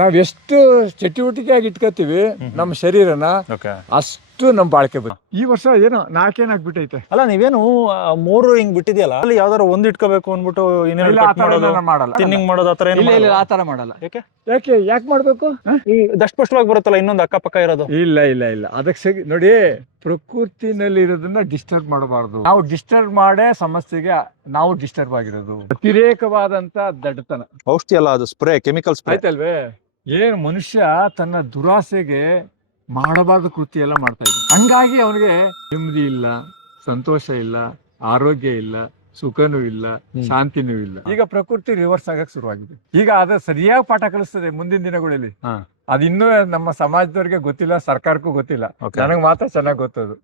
ನಾವ್ ಎಷ್ಟು ಚಟುವಟಿಕೆಯಾಗಿ ಇಟ್ಕೋತೀವಿ ನಮ್ಮ ಶರೀರನ ಅಷ್ಟು ನಮ್ ಬಾಳಿಕೆ ಬರುತ್ತೆ. ಈ ವರ್ಷ ಏನೋ ನಾಲ್ಕೇನಾಗ್ಬಿಟ್ಟೈತೆ ಅಲ್ಲ ನೀವೇನು ಮೂರು ಹಿಂಗ್ ಬಿಟ್ಟಿದ್ಯಲ್ಲ ಅಲ್ಲಿ ಯಾವ್ದಾರು ಒಂದ್ ಇಟ್ಕೋಬೇಕು ಅಂದ್ಬಿಟ್ಟು ಏನೇನು ಮಾಡಲ್ಲ. ತಿನ್ನಿಂಗ್ ಮಾಡೋದು ಆತರ ಏನು ಇಲ್ಲ ಇಲ್ಲ ಮಾಡಲ್ವಾ? ಆ ತರ ಮಾಡಲ್ಲ. ಯಾಕೆ? ಯಾಕೆ ಯಾಕೆ ಮಾಡ್ಬೇಕು? ಈ ದಷ್ಟಪುಷ್ಟವಾಗಿ ಬರುತ್ತಲ್ಲ ಇನ್ನೊಂದು ಅಕ್ಕಪಕ್ಕ ಇರೋದು? ಇಲ್ಲ ಇಲ್ಲ ಇಲ್ಲ. ಅದಕ್ಕೆ ಸಿಗ್ ನೋಡಿ ಪ್ರಕೃತಿನಲ್ಲಿ ಇರೋದನ್ನ ಡಿಸ್ಟರ್ಬ್ ಮಾಡಬಾರ್ದು. ನಾವು ಡಿಸ್ಟರ್ಬ್ ಮಾಡೇ ಸಮಸ್ಯೆಗೆ ನಾವು ಡಿಸ್ಟರ್ಬ್ ಆಗಿರೋದು. ಅತಿರೇಕವಾದಂತ ದಡ್ಡತನ ಔಷಧಿ ಅಲ್ಲ ಅದು ಸ್ಪ್ರೇ ಕೆಮಿಕಲ್ ಸ್ಪ್ರೇ ಆಯ್ತಲ್ವೇ? ಏನ್ ಮನುಷ್ಯ ತನ್ನ ದುರಾಸೆಗೆ ಮಾಡಬಾರ್ದು ಕೃತಿ ಎಲ್ಲ ಮಾಡ್ತಾ ಇದ್ದ. ಹಂಗಾಗಿ ಅವನಿಗೆ ನೆಮ್ಮದಿ ಇಲ್ಲ ಸಂತೋಷ ಇಲ್ಲ ಆರೋಗ್ಯ ಇಲ್ಲ ಸುಖನೂ ಇಲ್ಲ ಶಾಂತಿನೂ ಇಲ್ಲ. ಈಗ ಪ್ರಕೃತಿ ರಿವರ್ಸ್ ಆಗಕ್ ಶುರುವಾಗಿದೆ. ಈಗ ಅದ ಸರಿಯಾಗಿ ಪಾಠ ಕಲಿಸ್ತದೆ ಮುಂದಿನ ದಿನಗಳಲ್ಲಿ. ಹಾ. ಅದ್ ಇನ್ನೂ ನಮ್ಮ ಸಮಾಜದವ್ರಿಗೆ ಗೊತ್ತಿಲ್ಲ ಸರ್ಕಾರಕ್ಕೂ ಗೊತ್ತಿಲ್ಲ. ನನಗ್ ಮಾತ್ರ ಚೆನ್ನಾಗಿ ಗೊತ್ತದು.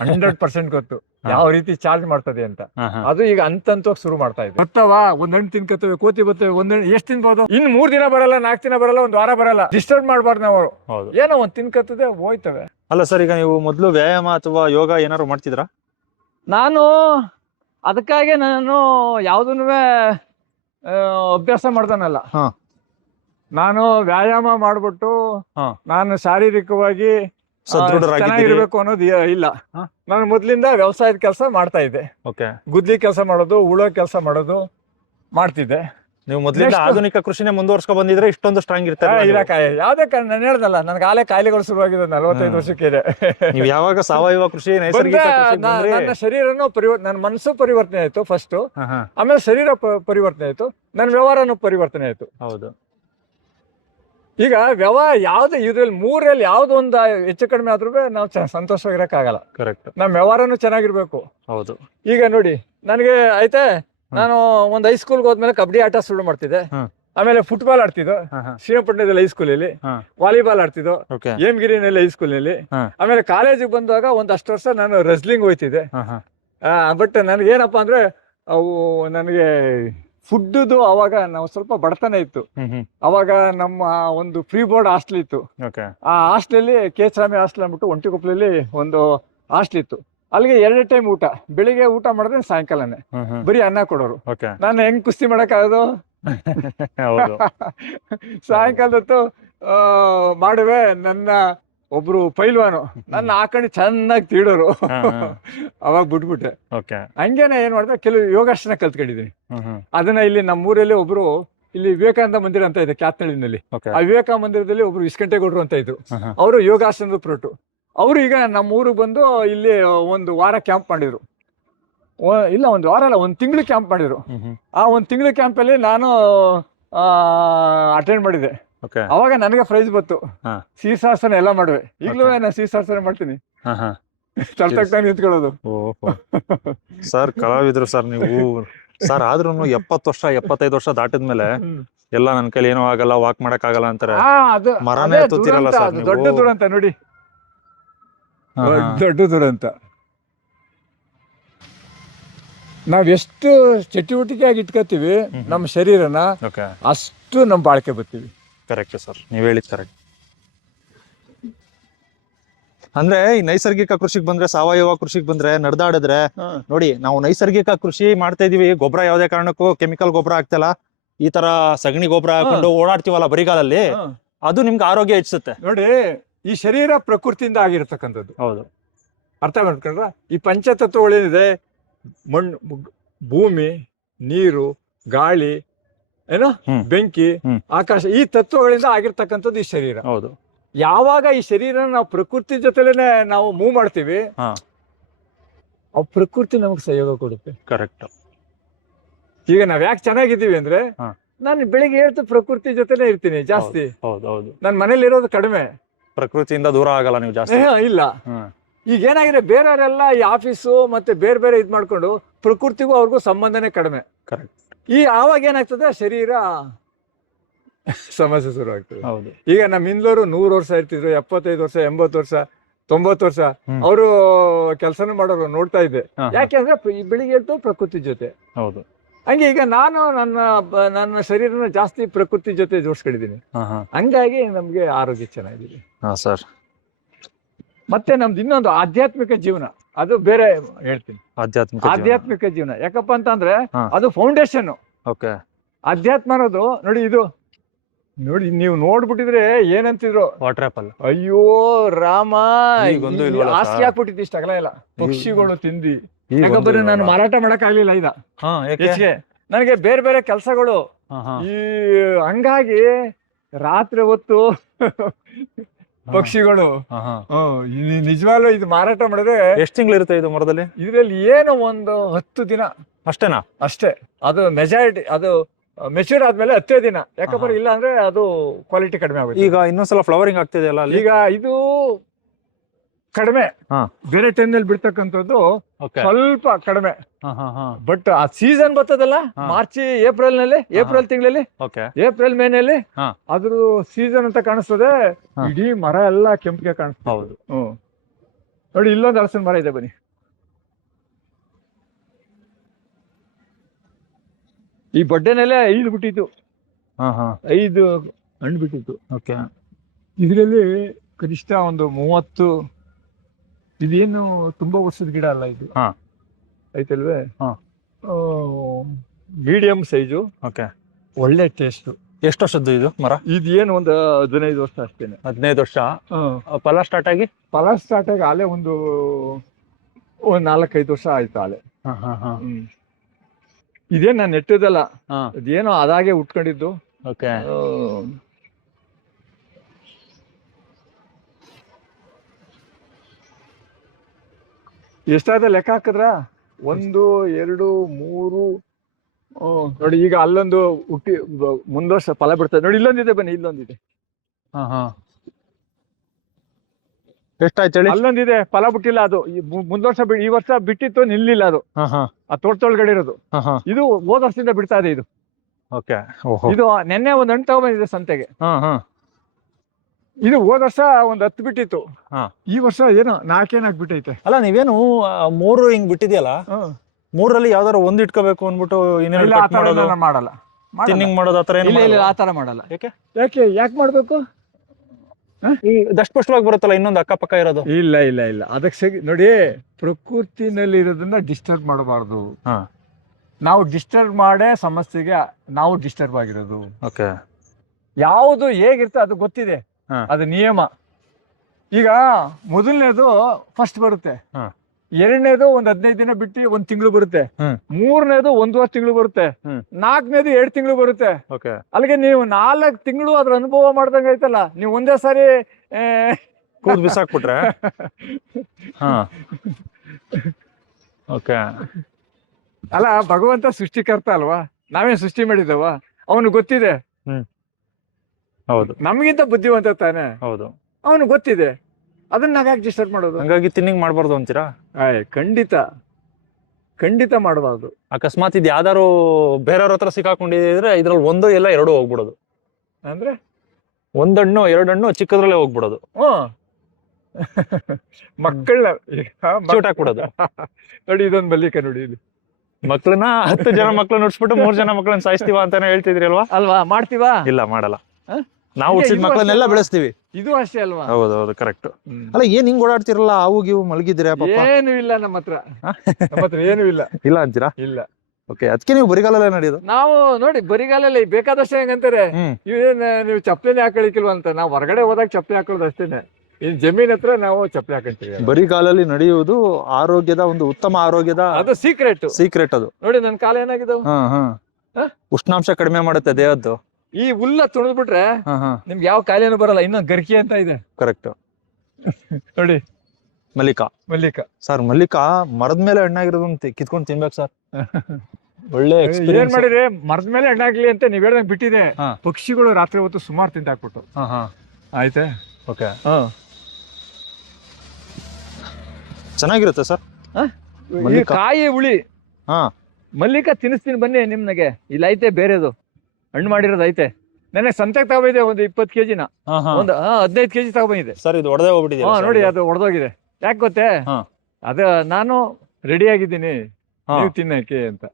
ಹಂಡ್ರೆಡ್ ಪರ್ಸೆಂಟ್ ಗೊತ್ತು. ಯಾವ ರೀತಿ ಚಾರ್ಜ್ ಮಾಡ್ತದೆ ಅಂತ. ಅದು ಈಗ ಅಂತಂತ ಶುರು ಮಾಡ್ತಾ ಇದೆ. ಗೊತ್ತವಾ ಒಂದ್ ಹಣ್ಣು ತಿನ್ಕತ್ತವೆ ಕೋತಿ ಬರ್ತೇವೆ ಒಂದ್ ಎಷ್ಟು ತಿನ್ಬೋದು? ಇನ್ ಮೂರ್ ದಿನ ಬರಲ್ಲ ನಾಲ್ಕು ದಿನ ಬರಲ್ಲ ಒಂದ್ ವಾರ ಬರಲ್ಲ. ಡಿಸ್ಟರ್ಬ್ ಮಾಡ್ಬಾರ್ದು ನಾವು. ಹೌದು. ಏನೋ ಒಂದ್ ತಿನ್ಕತ್ತದೆ ಹೋಯ್ತವೆ. ಅಲ್ಲ ಸರ್ ಈಗ ನೀವು ಮೊದಲು ವ್ಯಾಯಾಮ ಅಥವಾ ಯೋಗ ಏನಾದ್ರು ಮಾಡ್ತಿದ್ರ? ನಾನು ಅದಕ್ಕಾಗಿ ನಾನು ಯಾವುದನ್ನು ಅಭ್ಯಾಸ ಮಾಡ್ದಾನಲ್ಲ. ಹಾ. ನಾನು ವ್ಯಾಯಾಮ ಮಾಡ್ಬಿಟ್ಟು ಹಾ. ನಾನು ಶಾರೀರಿಕವಾಗಿ ಆ, ಸದೃಢರಾಗಿದ್ದೀರಿ. ಚೆನ್ನಾಗಿರ್ಬೇಕು ಅನ್ನೋದು ಇಲ್ಲ. ನಾನು ಮೊದ್ಲಿಂದ ವ್ಯವಸಾಯದ ಕೆಲಸ ಮಾಡ್ತಾ ಇದ್ದೆ. ಓಕೆ. ಗುದ್ಲಿ ಕೆಲಸ ಮಾಡೋದು ಉಳೋ ಕೆಲಸ ಮಾಡೋದು ಮಾಡ್ತಿದ್ದೆ. ನೀವು ಮೊದ್ಲಿಂದ Next- ಆಧುನಿಕ ಕೃಷಿನೇ ಮುಂದುವರ್ಸ್ಕೊ ಬಂದಿದ್ರೆ ಇಷ್ಟೊಂದು ಸ್ಟ್ರಾಂಗ್ ಇರ್ತಾರೆ ಇಲ್ಲ ಕಾಯ ಯಾವ್ದೇ ಕಾರಣ ನಾನು ಹೇಳ್ದಲ್ಲ ನನ್ಗೆ ಆಲೆ ಕಾಯಿಲೆಗಳು ಶುರುವಾಗಿದೆ ನಲವತ್ತೈದು. ವರ್ಷಕ್ಕೆ ಇದೆ. ನೀವು ಯಾವಾಗ ಸಾವಯವ ಕೃಷಿ ನೈಸರ್ಗಿಕ ಬಂದೆ, ಕೃಷಿಗೆ ನಾ- ಬಂದ್ರಿ? ನನ್ನ ಶರೀರನು ಪರಿವರ್ತನೆ ನನ್ನ ಮನಸ್ಸು ಪರಿವರ್ತನೆ ಆಯ್ತು ಫಸ್ಟ್ ಹಾ, ಹಾ, ಆಮೇಲೆ ಶರೀರ ಪ- ಪರಿವರ್ತನೆ ಆಯ್ತು. ನನ್ನ ವ್ಯವಹಾರನು ಪರಿವರ್ತನೆ ಆಯ್ತು. ಹೌದು. ಈಗ ವ್ಯವಹಾರ ಯಾವ್ದು ಇದ್ರಲ್ಲಿ ಮೂರಲ್ಲಿ ಯಾವ್ದು ಒಂದು ಹೆಚ್ಚು ಕಡಿಮೆ ಆದ್ರೂ ನಾವು ಚ- ಸಂತೋಷವಾಗಿರಕ್ಕಾಗಲ್ಲ. ಕರೆಕ್ಟ್ ನಮ್ಮ ವ್ಯವಹಾರನು ಚೆನ್ನಾಗಿರ್ಬೇಕು. ಹೌದು. ಈಗ ನೋಡಿ ನನಗೆ ಐತೆ ನಾನು ಒಂದು ಹೈಸ್ಕೂಲ್ಗೆ ಹೋದ್ಮೇಲೆ ಕಬಡ್ಡಿ ಆಟ ಶುರು ಮಾಡ್ತಿದ್ದೆ. ಹ್ಮ್. ಆಮೇಲೆ ಫುಟ್ಬಾಲ್ ಆಡ್ತಿದ್ದು. ಹಾ, ಹಾ, ಶ್ರೀರಂಗಪಟ್ಟಣದಲ್ಲಿ ಹೈಸ್ಕೂಲಲ್ಲಿ ಹಾ. ವಾಲಿಬಾಲ್ ಆಡ್ತಿದ್ದು. ಓಕೆ ಹೇಮಗಿರಿನಲ್ಲಿ ಹೈಸ್ಕೂಲ್ನಲ್ಲಿ ಹಾ. ಆಮೇಲೆ ಕಾಲೇಜಿಗೆ ಬಂದಾಗ ಒಂದಷ್ಟು ವರ್ಷ ನಾನು ರೆಸ್ಲಿಂಗ್ ಹೋಯ್ತಿದ್ದೆ. ಹಾ, ಬಟ್ ಬಟ್ ನನಗೇನಪ್ಪ ಅಂದ್ರೆ ಅವು ನನಗೆ ಫುಡ್ದು ಅವಾಗ ನಾವು ಸ್ವಲ್ಪ ಬಡತನ ಇತ್ತು. ಅವಾಗ ನಮ್ಮ ಒಂದು ಫ್ರೀ ಬೋರ್ಡ್ ಹಾಸ್ಟೆಲ್ ಇತ್ತು. ಆ ಹಾಸ್ಟೆಲಲ್ಲಿ ಕೆ ಸ್ವಾಮಿ ಹಾಸ್ಟೆಲ್ ಅಂದ್ಬಿಟ್ಟು ಒಂಟಿಕೊಪ್ಪಲಲ್ಲಿ ಒಂದು ಹಾಸ್ಟೆಲ್ ಇತ್ತು. ಅಲ್ಲಿಗೆ ಎರಡೇ ಟೈಮ್ ಊಟ. ಬೆಳಿಗ್ಗೆ ಊಟ ಮಾಡಿದ್ರೆ ಸಾಯಂಕಾಲನೇ. ಬರೀ ಅನ್ನ ಕೊಡೋರು. ನಾನು ಹೆಂಗ್ ಕುಸ್ತಿ ಮಾಡಕ್ಕಾಗದು? ಸಾಯಂಕಾಲದತ್ತು ಆ, ಮಾಡುವೆ ನನ್ನ ಒಬ್ರು ಪೈಲ್ವಾನು ನನ್ನ ಹಾಕೊಂಡು ಚೆನ್ನಾಗಿ ತೀಡೋರು. ಅವಾಗ ಬಿಟ್ಬಿಟ್ಟೆ. ಹಂಗೇನೆ ಏನ್ ಮಾಡಿದ್ರೆ ಕೆಲವು ಯೋಗಾಸನ ಹ್ಮ್ ಅದನ್ನ ಇಲ್ಲಿ ನಮ್ಮೂರಲ್ಲಿ ಒಬ್ರು ಇಲ್ಲಿ ವಿವೇಕಾನಂದ ಮಂದಿರ ಅಂತ ಇದೆ ಕ್ಯಾತ್ನಳ್ಳಿನಲ್ಲಿ. ಆ ವಿವೇಕ ಮಂದಿರದಲ್ಲಿ ಒಬ್ರು ಇಸ್ಕಂಟೇಗೌಡರು ಅಂತ ಇದ್ರು. ಅವರು ಯೋಗಾಸನದ ಪ್ರೊಟು. ಅವರು ಈಗ ನಮ್ಮ ಊರಿಗೆ ಬಂದು ಇಲ್ಲಿ ಒಂದು ವಾರ ಕ್ಯಾಂಪ್ ಮಾಡಿದ್ರು. ಇಲ್ಲ ಒಂದು ವಾರ ಅಲ್ಲ ಒಂದು ತಿಂಗಳು ಕ್ಯಾಂಪ್ ಮಾಡಿದ್ರು. ಆ ಒಂದು ತಿಂಗಳು ಕ್ಯಾಂಪಲ್ಲಿ ನಾನು ಅಟೆಂಡ್ ಮಾಡಿದೆ ಅವಾಗ ನನಗೆ ಪ್ರೈಸ್ ಬಂತು. ಶೀರ್ಷಾಸನ ಎಲ್ಲ ಮಾಡುವೆ. ಈಗಲೂ. ನಾನು ಸೀಸಾಸನ ಮಾಡ್ತೀನಿ. ನಿಂತ್ಕೊಳ್ಳೋದು. ಸರ್ ಕಲಾವಿದ್ರು ಸರ್ ನೀವು. ಸರ್ ಆದ್ರೂ ಎಪ್ಪತ್ತು ವರ್ಷ ಎಪ್ಪತ್ತೈದು ವರ್ಷ ದಾಟಿದ್ಮೇಲೆ ಎಲ್ಲ ನನ್ನ ಕೈಲಿ ಏನೋ ಆಗಲ್ಲ ವಾಕ್ ಮಾಡಕ್ ಆಗಲ್ಲ ಅಂತಾರೆ. ಮರನೇ ಎತ್ತುತ್ತಿರಲ್ಲ ಸರ್. ದೊಡ್ಡ ದುರಂತ ನೋಡಿ. ದೊಡ್ಡ ದುರಂತ. ನಾವ್ ಎಷ್ಟು ಚಟುವಟಿಕೆಯಾಗಿ ಇಟ್ಕೋತೀವಿ ಹ್ಮ್. ನಮ್ಮ ಶರೀರನ ಅಷ್ಟು ನಮ್ ಬಾಳ್ಕೆ ಬರ್ತೀವಿ. ಕರೆಕ್ಟ್ ಸರ್ ನೀವ್ ಹೇಳಿದ್ ಕರೆಕ್ಟ್ ಅಂದ್ರೆ ಈ ನೈಸರ್ಗಿಕ ಕೃಷಿಗೆ ಬಂದ್ರೆ ಸಾವಯವ ಕೃಷಿಗೆ ಬಂದ್ರೆ ನಡೆದಾಡಿದ್ರೆ ನೋಡಿ ನಾವು ನೈಸರ್ಗಿಕ ಕೃಷಿ ಮಾಡ್ತಾ ಇದೀವಿ. ಗೊಬ್ಬರ ಯಾವ್ದೇ ಕಾರಣಕ್ಕೂ ಕೆಮಿಕಲ್ ಗೊಬ್ಬರ ಹಾಕ್ತಲ್ಲ. ಈ ತರ ಸಗಣಿ ಗೊಬ್ಬರ ಹಾಕೊಂಡು ಓಡಾಡ್ತೀವಲ್ಲ ಬರಿಗಾಲಲ್ಲಿ ಅದು ನಿಮ್ಗೆ ಆರೋಗ್ಯ ಹೆಚ್ಚಿಸುತ್ತೆ. ನೋಡಿ ಈ ಶರೀರ ಪ್ರಕೃತಿಯಿಂದ ಆಗಿರ್ತಕ್ಕಂಥದ್ದು. ಹೌದು. ಅರ್ಥ ಮಾಡ್ಕೊಂಡ್ರ? ಈ ಪಂಚತತ್ವಗಳೇನಿದೆ? ಮಣ್ಣು ಭೂಮಿ ನೀರು ಗಾಳಿ ಏನೋ ಬೆಂಕಿ ಆಕಾಶ ಈ ತತ್ವಗಳಿಂದ ಆಗಿರ್ತಕ್ಕಂಥದ್ದು ಈ ಶರೀರ. ಹೌದು. ಯಾವಾಗ ಈ ಶರೀರ ನಾವು ಪ್ರಕೃತಿ ಜೊತೆಲೇನೆ ನಾವು ಮೂವ್ ಮಾಡ್ತೀವಿ. ಆ ಪ್ರಕೃತಿ ನಮಗೆ ಸಹಯೋಗ ಕೊಡುತ್ತೆ. ಕರೆಕ್ಟ್ ಈಗ ನಾವ್ ಯಾಕೆ ಚೆನ್ನಾಗಿದ್ದೀವಿ ಅಂದ್ರೆ. ನಾನು ಬೆಳಿಗ್ಗೆ ಹೇಳ್ತು ಪ್ರಕೃತಿ ಜೊತೆನೆ ಇರ್ತೀನಿ ಜಾಸ್ತಿ. ಹೌದು ಹೌದು ನನ್ನ ಮನೇಲಿ ಇರೋದು ಕಡಿಮೆ. ಪ್ರಕೃತಿಯಿಂದ ದೂರ ಆಗಲ್ಲ ನೀವು ಜಾಸ್ತಿ. ಇಲ್ಲ. ಈಗ ಏನಾಗಿದೆ ಬೇರೆಯವರೆಲ್ಲ ಈ ಆಫೀಸು ಮತ್ತೆ ಬೇರೆ ಬೇರೆ ಇದ್ ಮಾಡ್ಕೊಂಡು ಪ್ರಕೃತಿಗೂ ಅವ್ರಿಗೂ ಸಂಬಂಧನೇ ಕಡಿಮೆ. Correct. ಈ ಆವಾಗ ಏನಾಗ್ತದೆ? ಶರೀರ ಸಮಸ್ಯೆ ಶುರು ಆಗ್ತದೆ ಹೌದು. ಈಗ ನಮ್ಮ ಹಿಂದ್ಲವರು ನೂರು ವರ್ಷ ಇರ್ತಿದ್ರು ಎಪ್ಪತ್ತೈದು ವರ್ಷ ಎಂಬತ್ತು ವರ್ಷ ತೊಂಬತ್ತು ವರ್ಷ. ಅವರು ಕೆಲಸನೂ ಮಾಡೋರು ನೋಡ್ತಾ ಇದ್ದೆ. ಯಾಕೆಂದ್ರೆ ಬೆಳಿಗ್ಗೆ ಎದ್ದು ಪ್ರಕೃತಿ ಜೊತೆ. ಹೌದು. ಹಂಗೆ ಈಗ ನಾನು ನನ್ನ ನನ್ನ ಶರೀರನ ಜಾಸ್ತಿ ಪ್ರಕೃತಿ ಜೊತೆ ಜೋಡಿಸ್ಕೊಂಡಿದ್ದೀನಿ. ಹಂಗಾಗಿ ನಮ್ಗೆ ಆರೋಗ್ಯ ಚೆನ್ನಾಗಿದೆ. ಹಾ ಸರ್. ಮತ್ತೆ ನಮ್ದು ಇನ್ನೊಂದು ಆಧ್ಯಾತ್ಮಿಕ ಜೀವನ. ಅದು ಬೇರೆ ಹೇಳ್ತೀನಿ. ಆಧ್ಯಾತ್ಮಿಕ ಆಧ್ಯಾತ್ಮಿಕ ಜೀವನ. ಯಾಕಪ್ಪ ಅಂತಂದ್ರೆ ಹಾ. ಅದು ಫೌಂಡೇಶನ್ ಓಕೆ. ಅಧ್ಯಾತ್ಮ ಅನ್ನೋದು ನೋಡಿ ಇದು. ನೋಡಿ ನೀವು ನೋಡ್ಬಿಟ್ಟಿದ್ರೆ ಏನಂತಿದ್ರು? ವಾಟರ್ ಆಪಲ್ ಅಯ್ಯೋ ರಾಮ ಈಗೊಂದು ಈ ಇಲ್ವಲ್ಲ ಹಾಸಿಗೆ ಸರ್? ಹಾಕ್ಬಿಟ್ಟಿದ್ದು ಇಷ್ಟ ಅಗಲ ಇಲ್ಲ. ಪಕ್ಷಿಗಳು ತಿಂದಿ. ಯಾಕಂದ್ರೆ ನಾನು? ಮಾರಾಟ ಮಾಡಕ್ ಆಗ್ಲಿಲ್ಲ ಇದ ಹಾ ಯಾಕೆ? ಹೆಚ್ಚಿಗೆ. ನನಗೆ ಬೇರೆ ಬೇರೆ ಕೆಲಸಗಳು. ಹಾ, ಹಾ. ಈ ಹಂಗಾಗಿ ರಾತ್ರಿ ಹೊತ್ತು ಪಕ್ಷಿಗಳು. ನಿಜವಾಗ್ಲೂ ಇದು ಮಾರಾಟ ಮಾಡಿದ್ರೆ ಎಷ್ಟು ತಿಂಗಳು ಇರುತ್ತೆ ಇದು ಮರದಲ್ಲಿ ಇದ್ರಲ್ಲಿ ಏನೋ ಒಂದು ಹತ್ತು ದಿನ. ಅಷ್ಟೇನಾ? ಅಷ್ಟೇ. ಅದು ಮೆಜಾರಿಟಿ ಅದು ಮೆಚೂರ್ ಆದ್ಮೇಲೆ ಹತ್ತೇ ದಿನ. ಯಾಕಂದ್ರೆ. ಇಲ್ಲ ಅಂದ್ರೆ ಅದು ಕ್ವಾಲಿಟಿ ಕಡಿಮೆ ಆಗುತ್ತೆ. ಈಗ ಇನ್ನೊಂದ್ಸಲ ಫ್ಲವರಿಂಗ್ ಆಗ್ತಿದೆಯಲ್ಲ ಅಲ್ಲ? ಈಗ ಇದು ಕಡಿಮೆ. ಹಾ. ಬೇರೆ ಟೈಮ್ನಲ್ಲಿ ಬಿಡ್ತಕ್ಕಂಥದ್ದು ಓಕೆ ಸ್ವಲ್ಪ ಕಡಿಮೆ. ಬಟ್ ಆ ಸೀಸನ್ ಬರ್ತದಲ್ಲ ಮಾರ್ಚ್ ಏಪ್ರಿಲ್ನಲ್ಲಿ ಏಪ್ರಿಲ್ ತಿಂಗಳಲ್ಲಿ ಏಪ್ರಿಲ್ ಮೇ ನಲ್ಲಿ. ಅದ್ರ ಸೀಸನ್ ಅಂತ ಕಾಣಿಸ್ತದೆ. ಇಡೀ ಮರ ಎಲ್ಲ ಕೆಂಪಿಗೆ ಕಾಣಿಸ್ತದೆ. ಹೌದು. ಹ್ಮ್. ನೋಡಿ ಇಲ್ಲೊಂದು ಹಲಸಿನ ಮರ ಇದೆ ಬನ್ನಿ. ಈ ಬಡ್ಡೆನಲ್ಲೇ ಐದು ಬಿಟ್ಟಿತ್ತು. ಐದು ಹಣ್ಣು ಬಿಟ್ಟಿತ್ತು. ಓಕೆ ಇದರಲ್ಲಿ ಕನಿಷ್ಠ ಒಂದು ಮೂವತ್ತು ಇದೇನು ತುಂಬಾ ವರ್ಷದ ಗಿಡ ಅಲ್ಲ ಇದು? ಹಾ. ಐತಲ್ವೇ? ಹಾ. ಮೀಡಿಯಂ ಸೈಜು ಓಕೆ ಒಳ್ಳೆ ಟೇಸ್ಟ್ ಎಷ್ಟು ವರ್ಷದ್ದು ಇದು ಮರ? ಇದೇನು ಒಂದು ಹದಿನೈದು ವರ್ಷ ಅಷ್ಟೇನೆ. ಹದಿನೈದು ವರ್ಷ? ಆ, ಫಲ ಸ್ಟಾರ್ಟ್ ಆಗಿ? ಫಲ ಸ್ಟಾರ್ಟ್ ಆಗಿ ಆಲೆ ಒಂದು ಒಂದ್ ನಾಲ್ಕೈದು ವರ್ಷ ಆಯ್ತು ಆಲೆ. ಹಾ ಹಾ ಹಾ. ಹ್ಮ್. ಇದೇನ್ ನಾನು ನೆಟ್ಟದಲ್ಲ ಹಾ. ಅದೇನೋ ಅದಾಗೆ ಉಟ್ಕೊಂಡಿದ್ದು. ಓಕೆ ಆ, ಎಷ್ಟಾದ ಲೆಕ್ಕ ಹಾಕಿದ್ರ? ಒಂದು ಎರಡು ಮೂರು. ನೋಡಿ ಈಗ ಅಲ್ಲೊಂದು ಹುಟ್ಟಿ ಮುಂದ ವರ್ಷ ಫಲ ಬಿಡ್ತದೆ. ನೋಡಿ ಇಲ್ಲೊಂದಿದೆ ಬನ್ನಿ ಇಲ್ಲೊಂದಿದೆ. ಹಾ ಹಾ. ಎಷ್ಟಾಯ್ತು ಹೇಳಿ? ಅಲ್ಲೊಂದಿದೆ ಫಲ ಬಿಟ್ಟಿಲ್ಲ ಅದು. ಈ ವರ್ಷ ಮುಂದೊರ್ಷ ಈ ವರ್ಷ ಬಿಟ್ಟಿತ್ತು ನಿಲ್ಲಿಲ್ಲ ಅದು. ಹಾ ಹಾ. ಆ ತೋಟದೊಳಗಡೆ ಇರೋದು. ಹಾ ಹಾ. ಇದು ಹೋದ ವರ್ಷದಿಂದ ಬಿಡ್ತಾ ಇದೆ ಇದು. ಓಕೆ. ಇದು ನಿನ್ನೆ ಒಂದ್ ಹಣ್ಣು ತಗೊಂಬಂದಿದೆ ಸಂತೆಗೆ. ಹಾ ಹಾ. ಇದು ಹೋದ ವರ್ಷ ಒಂದ್ ಹತ್ತು ಬಿಟ್ಟಿತ್ತು ಹಾ. ಈ ವರ್ಷ ಏನೋ ನಾಲ್ಕೇನ್ ಬಿಟ್ಟೈತೆ ಅಲ್ಲ ನೀವೇನು ಆ, ಮೂರು ಹಿಂಗ್ ಬಿಟ್ಟಿದ್ಯಲ್ಲ ಹ್ಮ್. ಮೂರಲ್ಲಿ ಯಾವ್ದಾರ ಒಂದ್ ಇಟ್ಕೋಬೇಕು ಅಂದ್ಬಿಟ್ಟು ಇನ್ನೇನು ಇಲ್ಲ ಆ ಕಟ್ ಥರ ಮಾಡೋದು ಎಲ್ಲ ಮಾಡಲ್ಲ ಮಾಡಲ್ಲ. ತಿನ್ನಿಂಗ್ ಮಾಡೋದು ಆತರ ಏನು ಇಲ್ಲ ಇಲ್ಲ? ಆ ತರ ಮಾಡಲ್ಲ ಯಾಕೆ? ಯಾಕೆ ಯಾಕೆ ಮಾಡ್ಬೇಕು ಈ ದಷ್ಟಪುಷ್ಟವಾಗಿ ಬರುತ್ತಲ್ಲ ಇನ್ನೊಂದು ಅಕ್ಕಪಕ್ಕ ಇರೋದು ಇಲ್ಲ ಇಲ್ಲ ಇಲ್ಲ ಅದಕ್ಕೆ ಸರಿ ನೋಡಿ ಪ್ರಕೃತಿನಲ್ಲಿ ಇರೋದನ್ನ ಡಿಸ್ಟರ್ಬ್ ಮಾಡಬಾರ್ದು ಹಾ. ನಾವು ಡಿಸ್ಟರ್ಬ್ ಮಾಡೇ ಸಮಸ್ಯೆಗೆ ನಾವು ಡಿಸ್ಟರ್ಬ್ ಆಗಿರೋದು ಓಕೆ ಯಾವುದು ಹೇಗಿರ್ತ ಅದು ಗೊತ್ತಿದೆ. ಅದು ನಿಯಮ. ಈಗ ಮೊದಲನೇದು ಫಸ್ಟ್ ಬರುತ್ತೆ. ಹಾ. ಎರಡನೇದು ಒಂದ್ ಹದಿನೈದು ದಿನ ಬಿಟ್ಟು ಒಂದ್ ತಿಂಗಳು ಬರುತ್ತೆ. ಮೂರನೇದು ಒಂದೂವರೆ ತಿಂಗಳು ಬರುತ್ತೆ. ನಾಲ್ಕನೇದು ಎರಡ್ ತಿಂಗಳು ಬರುತ್ತೆ. ಓಕೆ. ಅಲ್ಲಿಗೆ ನೀವು ನಾಲ್ಕು ತಿಂಗಳು ಅದ್ರ ಅನುಭವ ಮಾಡ್ದಂಗ ಐತಲ್ಲ ನೀವು ಒಂದೇ ಸಾರಿ ಕೂದ್ ಬಿಸಾಕ್ಬಿಟ್ರೆ? ಹಾ. ಓಕೆ. ಅಲ್ಲ ಭಗವಂತ ಸೃಷ್ಟಿಕರ್ತ ಅಲ್ವಾ? ನಾವೇನ್ ಸೃಷ್ಟಿ ಮಾಡಿದವ ಅವನು ಗೊತ್ತಿದೆ. ಹೌದು. ನಮಗಿಂತ ಬುದ್ಧಿವಂತ ತಾನೆ. ಹೌದು. ಅವನು ಗೊತ್ತಿದೆ. ಅದನ್ನ ನಾವ್ಯಾಕೆ ಡಿಸ್ಟರ್ಬ್ ಮಾಡೋದು? ಹಂಗಾಗಿ ತಿನ್ನಿಂಗ್ ಮಾಡಬಾರ್ದು ಅಂತೀರಾ? ಆಯ್ ಖಂಡಿತ. ಖಂಡಿತ ಮಾಡಬಾರ್ದು. ಅಕಸ್ಮಾತ್ ಇದು ಯಾವ್ದಾರು ಬೇರೆಯವ್ರ ಹತ್ರ ಸಿಕ್ಕಾಕೊಂಡಿದ್ರೆ ಇದ್ರಲ್ಲಿ ಒಂದು ಇಲ್ಲ ಎರಡು ಹೋಗ್ಬಿಡೋದು. ಅಂದ್ರೆ? ಒಂದಣ್ಣು ಎರಡಣ್ಣು ಎರಡು ಹಣ್ಣು ಚಿಕ್ಕದ್ರಲ್ಲೇ ಹೋಗ್ಬಿಡೋದು. ಹ್ಮ್. ಮಕ್ಕಳನ್ನ ಚೂಟ್ ಹಾಕ್ಬಿಡೋದು. ನೋಡಿ ಇದೊಂದು ಮಲ್ಲಿಕ ನೋಡಿ ಇಲ್ಲಿ. ಮಕ್ಕಳನ್ನ ಹತ್ತು ಜನ ಮಕ್ಳು ನುಡ್ಸ್ಬಿಟ್ಟು ಮೂರ್ ಜನ ಮಕ್ಳನ್ನ ಸಾಯಿಸ್ತೀವ ಅಂತಾನೆ ಹೇಳ್ತಿದ್ರಿ ಅಲ್ವಾ? ಅಲ್ವಾ? ಮಾಡ್ತೀವಾ? ಇಲ್ಲ ಮಾಡಲ್ಲ? ನಾವು ಮಕ್ಕಳನ್ನೆಲ್ಲ ಹುಟ್ಟಿದ ಅಷ್ಟೇ ಬೆಳೆಸ್ತೀವಿ. ಇದು ಅಷ್ಟೇ ಅಲ್ವಾ? ಹೌದು ಹೌದು ಕರೆಕ್ಟ್ ಅಲ್ಲ ಏನ್ ಹಿಂಗ್ ಓಡಾಡ್ತಿರಲ್ಲ ಅವು ಗಿವು ಮಲಗಿದ್ರೆ ಏನು ಇಲ್ಲ ನಮ್ಮ ಹತ್ರ. ನಮ್ಮ ಹತ್ರ ಏನು ಇಲ್ಲ. ಇಲ್ಲ ಅಂತೀರಾ? ಇಲ್ಲ. ಓಕೆ ಅದಕ್ಕೆ ನೀವು ಬರಿಗಾಲಲ್ಲೇ ನಡೆಯೋದು? ನಾವು ನೋಡಿ ಬರಿಗಾಲಲ್ಲಿ ಬೇಕಾದಷ್ಟೇ ಹೆಂಗಂತಾರೆ ಇವೇನ್ ನೀವು ಚಪ್ಪಲಿನೇ ಹಾಕೊಳಿಕ್ಕಿಲ್ವ ಅಂತ? ನಾವು ಹೊರಗಡೆ ಹೋದಾಗ ಚಪ್ಪಲಿ ಹಾಕೊಳ್ಳೋದು ಅಷ್ಟೇನೆ. ಇನ್ ಜಮೀನ್ ಹತ್ರ ನಾವು ಚಪ್ಪಲಿ ಹಾಕೊಂತೀವಿ ಬರಿಗಾಲಲ್ಲಿ ನಡೆಯುವುದು ಆರೋಗ್ಯದ ಒಂದು ಉತ್ತಮ ಆರೋಗ್ಯದ ಅದು ಸೀಕ್ರೆಟ್ ಸೀಕ್ರೆಟ್ ಅದು. ನೋಡಿ ನನ್ನ ಕಾಲ ಏನಾಗಿದೆ ಉಷ್ಣಾಂಶ ಕಡಿಮೆ ಮಾಡುತ್ತೆ ದೇಹದ್ದು. ಈ ಹುಲ್ಲ ತುಳಿದ್ಬಿಟ್ರೆ ಹಾ ಹಾ. ನಿಮ್ಗೆ ಯಾವ ಕಾಯಿಲೆನೂ ಬರಲ್ಲ ಇನ್ನೊಂದು ಗರ್ಕಿ ಅಂತ ಇದೆ. ಕರೆಕ್ಟ್ ನೋಡಿ. ಮಲ್ಲಿಕಾ. ಮಲ್ಲಿಕ. ಸರ್ ಮಲ್ಲಿಕಾ ಮರದ ಮೇಲೆ ಹಣ್ಣಾಗಿರೋದನ್ನ ತಿ- ಕಿತ್ಕೊಂಡ್ ತಿನ್ಬೇಕು ಸರ್ ಒಳ್ಳೆ ಏನ್ ಎಕ್ಸ್ಪೀರಿಯನ್ಸ್ ಮಾಡಿರಿ ಮರದ ಮೇಲೆ ಹಣ್ಣಾಗ್ಲಿ ಅಂತ ನೀವ್ ಹೇಳ್ದಂಗ್ ಬಿಟ್ಟಿದೆ. ಹಾ. ಪಕ್ಷಿಗಳು ರಾತ್ರಿ ಹೊತ್ತು ಸುಮಾರು ತಿಂದಾಕ್ಬಿಟ್ಟು. ಹಾ ಹಾ. ಆಯ್ತಾ? ಓಕೆ ಚೆನ್ನಾಗಿರುತ್ತೆ ಸರ್ ಈ ಮಲ್ಲಿಕ. ಕಾಯಿ ಹುಳಿ. ಹಾ. ಮಲ್ಲಿಕ ತಿನ್ನಿಸ್ತೀನಿ ಬನ್ನಿ ನಿಮ್ನಗೆ ಇಲ್ಲ ಐತೆ ಬೇರೆದು. ಹಣ್ಣು ಮಾಡಿರೋದು ಐತೆ. ನನಗೆ ಸಂತೆಗೆ ತಗೊಂಡಿದೆ ಒಂದು ಇಪ್ಪತ್ತು ಕೆಜಿನ ಒಂದು ಹದಿನೈದು ಕೆಜಿ ತಗೊಂಡಿದೆ ಸರ್ ಇದು ಒಡೆದೇ ಹೋಗ್ಬಿಟ್ಟಿದೆ ಹಾ ನೋಡಿ ಅದು ಒಡೆದೋಗಿದೆ. ಯಾಕೆ ಗೊತ್ತೇ. ಅದು ನಾನು ರೆಡಿ ಆಗಿದ್ದೀನಿ. ನೀವು ತಿನ್ನಕ್ಕೆ ಅಂತ.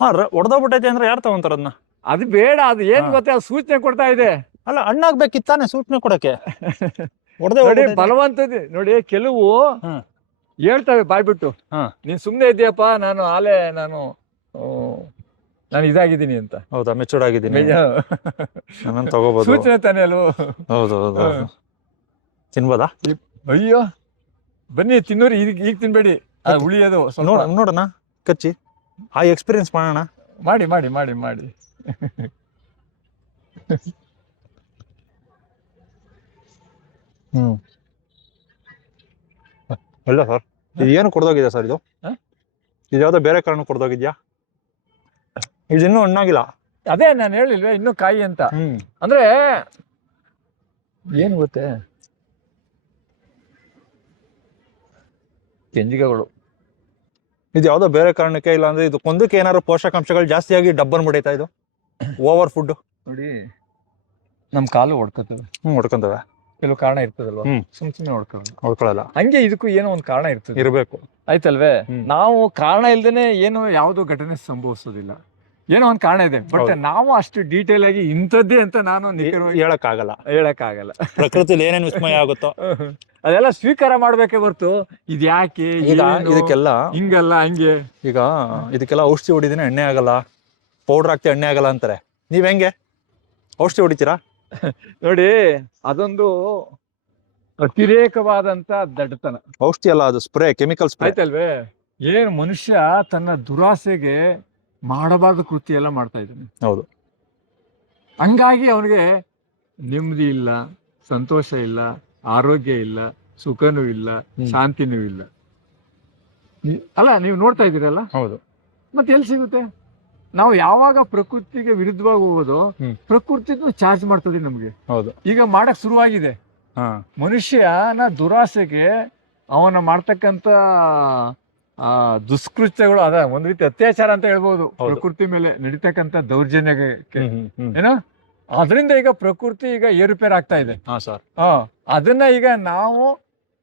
ಹಾ ಒಡೆದೋಗ್ಬಿಟ್ಟೈತೆ ಅಂದ್ರೆ ಯಾರು ತಗೊಂತಾರ ಅದನ್ನ ಅದು ಬೇಡ ಅದು ಏನ್. ಗೊತ್ತೇ ಅದು ಸೂಚನೆ ಕೊಡ್ತಾ ಇದೆ. ಅಲ್ಲ ಹಣ್ಣಾಗ್ಬೇಕಿತ್ತಾನೆ ಸೂಚನೆ ಕೊಡಕ್ಕೆ? ಒಡೆದೇ ನೋಡಿ ಬಲವಂತದ ನೋಡಿ ಕೆಲವು ಹೇಳ್ತಾವೆ ಬಾಯ್ಬಿಟ್ಟು. ಹಾ. ನೀನ್ ಸುಮ್ನೆ ಇದೆಯಪ್ಪ ನಾನು ಆಲೆ ನಾನು ನಾನು ಇದಾಗಿದ್ದೀನಿ ಅಂತ. ಹೌದಾ? ಮೆಚೂರ್ಡ್ ಆಗಿದ್ದೀನಿ. ನಾನು ತಗೋಬಹುದು ಸೂಚನೆ ತಾನೇ ಅಲ್ವೋ ಹೌದು ಹೌದು. ತಿನ್ಬೋದಾ? ಅಯ್ಯೋ! ಬನ್ನಿ ತಿನ್ನೋರಿ ಈಗ ಈಗ ತಿನ್ಬೇಡಿ. ಅದು ಉಳಿಯೋದು ನೋಡ ನೋಡೋಣ ಕಚ್ಚಿ. ಆ ಎಕ್ಸ್ಪೀರಿಯನ್ಸ್ ಮಾಡೋಣ. ಮಾಡಿ ಮಾಡಿ ಮಾಡಿ ಮಾಡಿ. ಹ್ಮ್. ಅಲ್ಲ ಸರ್ ಇದು ಏನು ಕೊಡ್ದೋಗಿದೆ ಸರ್ ಇದು? ಇದು ಯಾವುದೋ ಬೇರೆ ಕಾರಣ ಕೊಡ್ದೋಗಿದ್ಯಾ? ಇದು ಇನ್ನೂ ಹಣ್ಣಾಗಿಲ್ಲ. ಅದೇ ನಾನು ಹೇಳಿಲ್ವೇ ಇನ್ನು ಕಾಯಿ ಅಂತ. ಹ್ಮ್. ಅಂದ್ರೆ ಏನು ಗೊತ್ತೇ? ಕೆಂಜಿಗೆಗಳು. ಇದು ಯಾವುದೋ ಬೇರೆ ಕಾರಣಕ್ಕೆ ಇಲ್ಲ ಅಂದ್ರೆ ಇದು ಕೊಂದಕ್ಕೆ ಏನಾದ್ರು ಪೋಷಕಾಂಶಗಳು ಜಾಸ್ತಿಯಾಗಿ ಡಬ್ಬನ್ ಬಡಿತಾ ಇದು? Over food? ನೋಡಿ ನಮ್ ಕಾಲು ಹೊಡ್ಕೊತವೆ ಹ್ಮ್ ಹೊಡ್ಕೊಂತವೆ ಕೆಲವು ಕಾರಣ ಇರ್ತದಲ್ವಾ? ಹ್ಮ್. ಸುಮ್ ಸುಮ್ಮನೆ ಹೊಡ್ಕೊಳ್ಳೋದು ಹೊಡ್ಕೊಳ್ಳಲ್ಲ ಹಂಗೆ ಇದಕ್ಕೂ ಏನೋ ಒಂದು ಕಾರಣ ಇರ್ತದೆ. ಇರಬೇಕು. ಆಯ್ತಲ್ವೇ? ಹ್ಮ್. ನಾವು ಕಾರಣ ಇಲ್ದೇನೆ ಏನು ಯಾವುದೋ ಘಟನೆ ಸಂಭವಿಸೋದಿಲ್ಲ. ಏನೋ ಒಂದು ಕಾರಣ ಇದೆ. ಬಟ್ ನಾವು ಅಷ್ಟು ಡೀಟೇಲ್ ಆಗಿ ಇಂಥದ್ದೇ ಅಂತ ನಾನು ಹೇಳಕ್ಕಾಗಲ್ಲ ಹೇಳಕ್ ಆಗಲ್ಲ ಹೇಳಕ್ ಆಗಲ್ಲ ಪ್ರಕೃತಿಲಿ ಏನೇನ್ ವಿಸ್ಮಯ ಆಗುತ್ತೋ. ಅದೆಲ್ಲ ಸ್ವೀಕಾರ ಮಾಡ್ಬೇಕೆ ಹೊರ್ತು ಇದ್ಯಾಕೆ ಈಗ ಇದಕ್ಕೆಲ್ಲ ಹಿಂಗಲ್ಲ ಹಂಗೆ. ಈಗ ಇದಕ್ಕೆಲ್ಲ ಔಷಧಿ ಹೊಡಿದಿನ ಎಣ್ಣೆ ಆಗಲ್ಲ ಪೌಡರ್ ಹಾಕ್ತಿ ಎಣ್ಣೆ ಆಗಲ್ಲ ಅಂತಾರೆ. ನೀವ್ ಹೆಂಗೆ? ಔಷಧಿ ಹೊಡಿತೀರಾ? ನೋಡಿ ಅದೊಂದು ಅತಿರೇಕವಾದಂತ ದಡ್ಡತನ. ಔಷಧಿ ಅಲ್ಲ ಅದು ಸ್ಪ್ರೇ ಕೆಮಿಕಲ್ ಸ್ಪ್ರೇ. ಆಯ್ತಲ್ವೇ? ಏನ್ ಮನುಷ್ಯ ತನ್ನ ದುರಾಸೆಗೆ ಮಾಡಬಾರ್ದು ಕೃತಿ ಎಲ್ಲ ಮಾಡ್ತಾ ಇದ್ದಾನೆ. ಹೌದು. ಹಂಗಾಗಿ ಅವನಿಗೆ ನೆಮ್ಮದಿ ಇಲ್ಲ ಸಂತೋಷ ಇಲ್ಲ ಆರೋಗ್ಯ ಇಲ್ಲ ಸುಖನೂ ಇಲ್ಲ ಶಾಂತಿನೂ ಇಲ್ಲ. ಅಲ್ಲ ನೀವು ನೋಡ್ತಾ ಇದ್ದೀರಲ್ಲ? ಹೌದು. ಮತ್ತೆ ಎಲ್ಲಿ ಸಿಗುತ್ತೆ? ನಾವು ಯಾವಾಗ ಪ್ರಕೃತಿಗೆ ವಿರುದ್ಧವಾಗಿ ಹೋಗೋದು ಹ್ಮ್. ಪ್ರಕೃತಿನೂ ಚಾರ್ಜ್ ಮಾಡ್ತದೆ ನಮ್ಗೆ. ಹೌದು. ಈಗ ಮಾಡಕ್ ಶುರುವಾಗಿದೆ. ಮನುಷ್ಯನ ದುರಾಸೆಗೆ ಅವನ ಮಾಡ್ತಕ್ಕಂತ ಆ ದುಷ್ಕೃತ್ಯಗಳು ಅದ ಒಂದ್ ರೀತಿ ಅತ್ಯಾಚಾರ ಅಂತ ಹೇಳ್ಬೋದು. ಪ್ರಕೃತಿ ಮೇಲೆ ನಡೀತಕ್ಕಂತ ದೌರ್ಜನ್ಯ. ಏನೋ? ಅದರಿಂದ ಈಗ ಪ್ರಕೃತಿ ಈಗ ಏರುಪೇರು ಆಗ್ತಾ ಇದೆ. ಹಾ ಸರ್ ಅದನ್ನ ಈಗ ನಾವು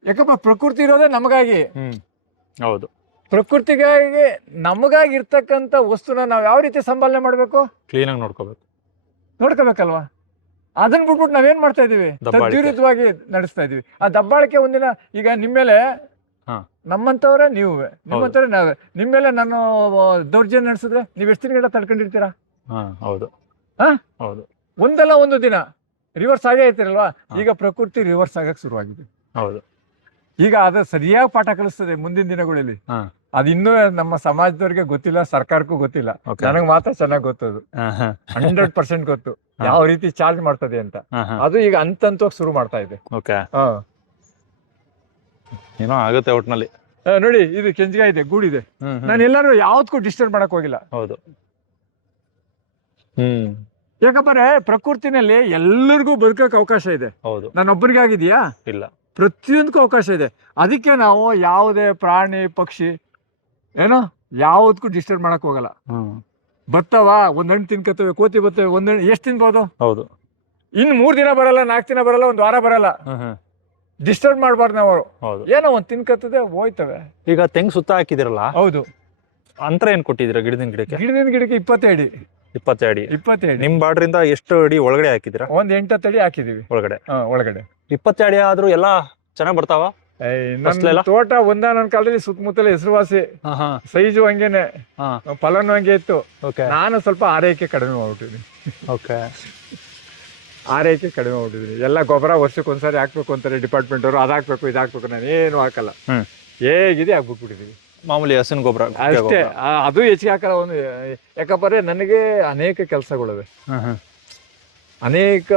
ಯಾಕಪ್ಪ ಪ್ರಕೃತಿ ಇರೋದೇ ನಮಗಾಗಿ? ಹೌದು. ಪ್ರಕೃತಿಗಾಗಿ ನಮಗಾಗಿ ಇರ್ತಕ್ಕಂಥ ವಸ್ತುನ ನಾವು ಯಾವ ರೀತಿ ಸಂಪಾದನೆ ಮಾಡ್ಬೇಕು? ಕ್ಲೀನ್ ಆಗಿ ನೋಡ್ಕೋಬೇಕು. ನೋಡ್ಕೋಬೇಕಲ್ವಾ? ಅದನ್ನ ಬಿಟ್ಬಿಟ್ಟು ನಾವೇನ್ ಮಾಡ್ತಾ ಇದೀವಿ. ತದ್ವಿರುದ್ಧವಾಗಿ ನಡೆಸ್ತಾ ಇದೀವಿ. ಆ ದಬ್ಬಾಳಿಕೆ ಒಂದಿನ ಈಗ ನಿಮ್ಮ ಮೇಲೆ. ನಮ್ಮಂತವ್ರೆ ನೀವೇ. ನಿಮ್ಮಂತವ್ರೆ ನಾವೇ. ನಿಮ್ಮ ಮೇಲೆ ನಾನು ದೌರ್ಜನ್ಯ ನಡೆಸಿದ್ರೆ ನೀವು ಎಷ್ಟು ದಿನಗಳ ತಡ್ಕೊಂಡಿರ್ತೀರಾ? ಹೌದು? ಹೌದು. ಒಂದಲ್ಲ ಒಂದು ದಿನ. ರಿವರ್ಸ್ ಆಗೇ ಐತಿರಲ್ವಾ ಈಗ ಪ್ರಕೃತಿ ರಿವರ್ಸ್ ಆಗಕ್ಕೆ ಶುರುವಾಗಿದೆ. ಹೌದು. ಈಗ ಅದು ಸರಿಯಾಗಿ ಪಾಠ ಕಲಿಸ್ತದೆ ಮುಂದಿನ ದಿನಗಳಲ್ಲಿ. ಹಾ. ಅದು ಇನ್ನೂ ನಮ್ಮ ಸಮಾಜದವ್ರಿಗೆ ಗೊತ್ತಿಲ್ಲ ಸರ್ಕಾರಕ್ಕೂ ಗೊತ್ತಿಲ್ಲ. ನನಗೆ ಮಾತ್ರ ಚೆನ್ನಾಗಿ ಗೊತ್ತದು ಹಂಡ್ರೆಡ್ ಪರ್ಸೆಂಟ್ ಗೊತ್ತು. ಯಾವ ರೀತಿ ಚಾರ್ಜ್ ಮಾಡ್ತದೆ ಅಂತ. ಅದು ಈಗ ಹಂತಂತವಾಗಿ ಶುರು ಮಾಡ್ತಾ ಇದೆ. ಓಕೆ. ಹಾ. ಏನೋ ಆಗುತ್ತೆ ಒಟ್ನಲ್ಲಿ. ಆ, ನೋಡಿ ಇದು ಕೆಂಜ್ಗಾಯಿ ಇದೆ ಗೂಡಿದೆ ಹ್ಮ್, ಹ್ಮ್. ನಾನು ಎಲ್ಲರೂ ಯಾವ್ದಕ್ಕೂ ಡಿಸ್ಟರ್ಬ್ ಮಾಡಕ್ ಹೋಗಿಲ್ಲ. ಹೌದು. ಹ್ಮ್. ಯಾಕಂದ್ರೆ ಪ್ರಕೃತಿನಲ್ಲಿ ಎಲ್ಲರಿಗೂ ಬದುಕಕ್ಕೆ ಅವಕಾಶ ಇದೆ. ಹೌದು. ನನ್ನೊಬ್ಬರಿಗೆ ಆಗಿದೆಯಾ ಇಲ್ಲ. ಪ್ರತಿಯೊಂದಕ್ಕೂ ಅವಕಾಶ ಇದೆ. ಅದಕ್ಕೆ ನಾವು ಯಾವುದೇ ಪ್ರಾಣಿ ಪಕ್ಷಿ ಏನೋ ಯಾವುದಕ್ಕೂ ಡಿಸ್ಟರ್ಬ್ ಮಾಡಕ್ ಹೋಗಲ್ಲ. ಹ್ಮ್. ಬರ್ತಾವ ಒಂದ್ ಹಣ್ಣು ತಿನ್ಕತ್ತವೆ ಕೋತಿ ಬರ್ತವೆ ಒಂದ್ ಹಣ್ಣು ಎಷ್ಟು ತಿನ್ಬೋದು? ಹೌದು. ಇನ್ ಮೂರ್ ದಿನ ಬರಲ್ಲ ನಾಲ್ಕು ದಿನ ಬರಲ್ಲ ಒಂದ್ ವಾರ ಬರಲ್ಲ. ಹ್ಮ್ ಹ್ಮ್. ಡಿಸ್ಟರ್ಬ್ ಮಾಡಬಾರ್ದು ನಾವು. ಹೌದು. ಏನೋ ಒಂದು ತಿನ್ಕತ್ತದೆ ಹೋಯ್ತವೆ. ಈಗ ತೆಂಗ್ ಸುತ್ತ ಹಾಕಿದಿರಲ್ಲ? ಹೌದು. ಅಂತರ ಏನ್ ಕೊಟ್ಟಿದ್ದೀರಾ ಗಿಡದಿಂದ ಗಿಡಕ್ಕೆ? ಗಿಡದಿಂದ ಗಿಡಕ್ಕೆ ಇಪ್ಪತ್ತೇ ಅಡಿ ಇಪ್ಪತ್ತೇ ಅಡಿ ಇಪ್ಪತ್ತೇ ಅಡಿ ನಿಮ್ ಬಾರ್ಡ್ರಿಂದ ಎಷ್ಟು ಅಡಿ ಒಳಗಡೆ ಹಾಕಿದಿರಾ ಒಂದ್ ಎಂಟತ್ತು ಅಡಿ ಹಾಕಿದೀವಿ. ಒಳಗಡೆ. ಹಾ ಒಳಗಡೆ. ಇಪ್ಪತ್ತೇ ಅಡಿ ಆದ್ರೂ ಎಲ್ಲಾ ಚೆನ್ನಾಗ್ ಬರ್ತಾವ? ತೋಟ ಫಸ್ಲೆಲ್ಲ? ತೋಟ ಒಂದಾನೊಂದ್ ಕಾಲದಲ್ಲಿ ಸುತ್ತಮುತ್ತಲ ಹೆಸರುವಾಸಿ. ಹಾ ಹಾ. ಸೈಜು ಹಂಗೇನೆ. ಹಾ. ಫಲನೂ ಹಂಗೆ ಇತ್ತು. ಓಕೆ ನಾನು ಸ್ವಲ್ಪ ಆರೈಕೆ ಕಡಿಮೆ ಮಾಡ್ಬಿಟ್ಟಿದ್ದೀನಿ. ಓಕೆ ಆರೈಕೆ ಕಡಿಮೆ ಮಾಡ್ಬಿಟ್ಟಿದ್ದೀನಿ ಎಲ್ಲ ಗೊಬ್ಬರ ವರ್ಷಕ್ಕೆ ಒಂದ್ಸರಿ ಹಾಕ್ಬೇಕು ಅಂತಾರೆ ಡಿಪಾರ್ಟ್ಮೆಂಟ್ ಅವರು ಅದ್ ಹಾಕ್ಬೇಕು ಇದು ಹಾಕ್ಬೇಕು ನಾನು ಏನು ಹಾಕಲ್ಲ ಹ್ಮ್. ಹೇಗಿದೆ ಹಾಕ್ಬಿಟ್ಬಿಟ್ಟಿದ್ದೀನಿ ಮಾಮೂಲಿ ಹಸಿನ ಗೊಬ್ಬರ ಅಷ್ಟೇ ಆ, ಅದು ಹೆಚ್ಚಿಗೆ ಹಾಕಲ್ಲ ಒಂದು ಯಾಕಪ್ಪರೆ ನನಗೆ ಅನೇಕ ಕೆಲಸಗಳಿವೆ ಅನೇಕ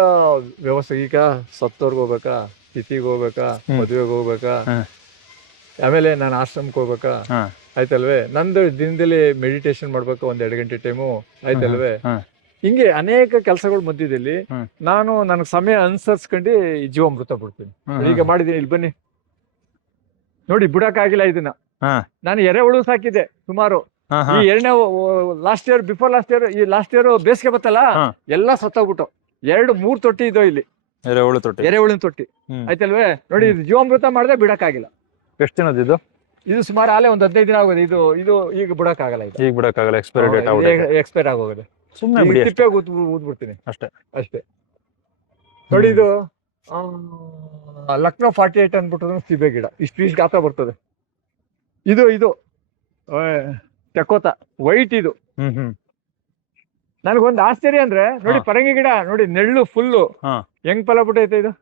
ವ್ಯವಸ್ಥೆ ಈಗ ಸತ್ತೋರ್ಗೆ ಹೋಗ್ಬೇಕಾ ತಿಥಿಗೆ ಹೋಗ್ಬೇಕಾ. ಮದುವೆಗೆ ಹೋಗ್ಬೇಕಾ ಹ್ಮ್. ಆಮೇಲೆ ನಾನು ಆಶ್ರಮಕ್ಕೆ ಹೋಗ್ಬೇಕಾ. ಆಯ್ತಲ್ವೇ ನಂದು ದಿನದಲ್ಲಿ ಮೆಡಿಟೇಷನ್ ಮಾಡ್ಬೇಕು ಒಂದ್ ಎರಡು ಗಂಟೆ ಟೈಮು ಆಯ್ತಲ್ವೇ. ಹಿಂಗೆ ಅನೇಕ ಕೆಲಸಗಳ ಮಧ್ಯದಲ್ಲಿ. ನಾನು ನನಗೆ ಸಮಯ ಅನುಸರಿಸ್ಕೊಂಡು ಈ ಜೀವಾಮೃತ ಬಿಡ್ತೀನಿ. ಈಗ ಮಾಡಿದ್ದೀನಿ ಇಲ್ಲಿ ಬನ್ನಿ. ನೋಡಿ ಬಿಡಕ್ಕಾಗಿಲ್ಲ ಇದನ್ನ. ನಾನು ಎರೆ ಎರೆಹುಳು ಸಾಕಿದ್ದೆ ಸುಮಾರು. ಈ ಎರಡನೇ last year before last year ಈ ಲಾಸ್ಟ್ ಇಯರ್ ಬೇಸಿಗೆ ಬತ್ತಲ್ಲ ಎಲ್ಲಾ ಸತ್ತೋಗ್ಬಿಟ್ಟು. ಎರಡು ಮೂರ್ ತೊಟ್ಟಿ ಇದೋ ಇಲ್ಲಿ. ಎರೆಹುಳು ತೊಟ್ಟಿ. ಎರೆಹುಳಿನ ತೊಟ್ಟಿ. ಆಯ್ತಲ್ವೇ? ನೋಡಿ ಇದು ಜೀವಾಮೃತ ಮಾಡಿದ್ರೆ ಬಿಡಕ್ಕಾಗಿಲ್ಲ. ಎಷ್ಟು ದಿನದ ಇದು? ಇದು ಸುಮಾರು ಆಲೆ ಒಂದ್ ಹದಿನೈದು ದಿನ ಆಗೋದು. ಇದು ಇದು ಈಗ ಬಿಡಕ್ಕಾಗಲ್ಲ ಈಗ. ಬಿಡಕ್ಕಾಗಲ್ಲ ಎಕ್ಸ್ಪೈರ್ ಡೇಟ್ ಎಕ್ಸ್ಪೈರ್ ಆಗೋಗಿದೆ. ಸುಮ್ಮನೆ ಬಿಡಿ. ತಿಪ್ಪೆ ಊದ್ ಊದ್ಬಿಡ್ತೀನಿ ಅಷ್ಟೇ. ಅಷ್ಟೇ. ನೋಡಿ ಇದು ಲಕ್ನೋ ಫಾರ್ಟಿ ಏಟ್ ಅಂದ್ಬಿಟ್ಟು ಸೀಬೆ ಗಿಡ. ಇಷ್ಟು ಇಷ್ಟು ಗಾತ್ರ ಬರ್ತದೆ. ಇದು ಇದು ತೆಕ್ಕೋತ. ವೈಟ್ ಇದು. ಹ್ಮ್ ಹ್ಮ್. ನನಗೊಂದು ಆಶ್ಚರ್ಯ ಅಂದ್ರೆ ನೋಡಿ ಪರಂಗಿ ಗಿಡ ನೋಡಿ ನೆಳ್ಳು ಫುಲ್ಲು. ಹೆಂಗ್ ಫಲ ಬಿಟ್ಟೈತೆ ಇದು?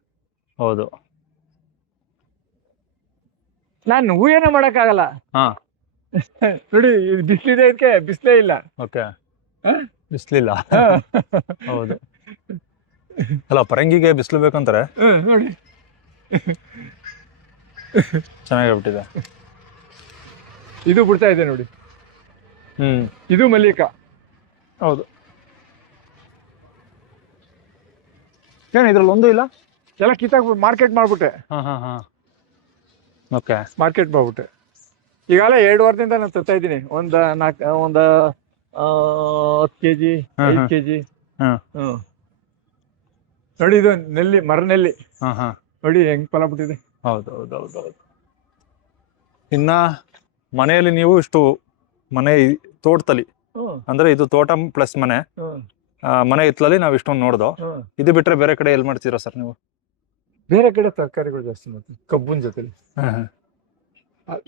ಹೌದು. ನಾನು ಹೂವೇನ ಮಾಡಕ್ಕಾಗಲ್ಲ. ಹಾ. ನೋಡಿ ಬಿಸಿಲಿದೆ ಇದಕ್ಕೆ ಬಿಸ್ಲೇ ಇಲ್ಲ. ಓಕೆ? ಬಿಸ್ಲಿಲ್ಲ. ಹೌದು. ಅಲ್ಲ ಪರಂಗಿಗೆ ಬಿಸಿಲು ಬೇಕಂತಾರೆ? ನೋಡಿ. ಚೆನ್ನಾಗಿಬಿಟ್ಟಿದೆ. ಇದು ಬಿಡ್ತಾ ಇದೆ ನೋಡಿ. ಹ್ಮ್. ಇದು ಮಲ್ಲಿಕ. ಹೌದು. ಏನು ಇದ್ರಲ್ಲಿ ಒಂದು ಇಲ್ಲ? ಎಲ್ಲ ಕಿತ್ತಾಕ್ ಮಾರ್ಕೆಟ್ ಮಾಡ್ಬಿಟ್ಟೆ. ಹಾ ಹಾ ಹಾ. ಓಕೆ ಮಾರ್ಕೆಟ್ ಮಾಡ್ಬಿಟ್ಟೆ. ಈಗಾಗಲೇ ಎರಡು ವಾರದಿಂದ ನಾನು ತರ್ತಾ ಇದ್ದೀನಿ. ಒಂದ್ ನಾಲ್ಕು ಒಂದ್ ಹತ್ತು ಕೆ ಜಿ ಹಾ, ಐದು ಹಾ. ಕೆ ಜಿ ಹಾ. ಹ್ಮ್ ನೋಡಿ ಇದು ನೆಲ್ಲಿ ಮರ ನೆಲ್ಲಿ ಹಾ ಹಾ. ನೋಡಿ ಹೆಂಗ್ ಫಲ ಬಿಟ್ಟಿದೆ. ಹೌದು ಹೌದು ಹೌದು ಹೌದು. ಇನ್ನ ಮನೆಯಲ್ಲಿ ನೀವು ಇಷ್ಟು ಮನೆ ಇ- ತೋಟದಲ್ಲಿ ಹ್ಮ್. ಅಂದ್ರೆ ಇದು ತೋಟ ಪ್ಲಸ್ ಮನೆ ಹ್ಮ್. ಆ, ಮನೆ ಇತ್ತಲಲ್ಲಿ ನಾವು ಇಷ್ಟೊಂದು ನೋಡ್ದೋ ಹ್ಮ್. ಇದು ಬಿಟ್ರೆ ಬೇರೆ ಕಡೆ ಎಲ್ಲಿ ಮಾಡ್ತೀರಾ ಸರ್ ನೀವು? ಬೇರೆ ಕಡೆ ತರಕಾರಿಗಳು ಜಾಸ್ತಿ ಮಾಡ್ತೀನಿ ಕಬ್ಬುನ್ ಜೊತೆಲಿ. ಆ,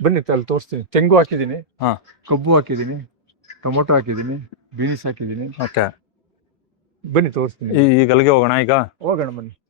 ಬನ್ನಿ ಅಲ್ಲಿ ತೋರಿಸ್ತೀನಿ. ತೆಂಗು ಹಾಕಿದ್ದೀನಿ. ಹಾ. ಕಬ್ಬು ಹಾಕಿದ್ದೀನಿ. ಟೊಮೊಟೊ ಹಾಕಿದ್ದೀನಿ ಬೀನ್ಸ್ ಹಾಕಿದ್ದೀನಿ. ಓಕೆ. ಬನ್ನಿ ತೋರಿಸ್ತೀನಿ. ಈ ಅಲ್ಲಿಗೆ ಹೋಗೋಣ ಈಗ? ಹೋಗೋಣ ಬನ್ನಿ.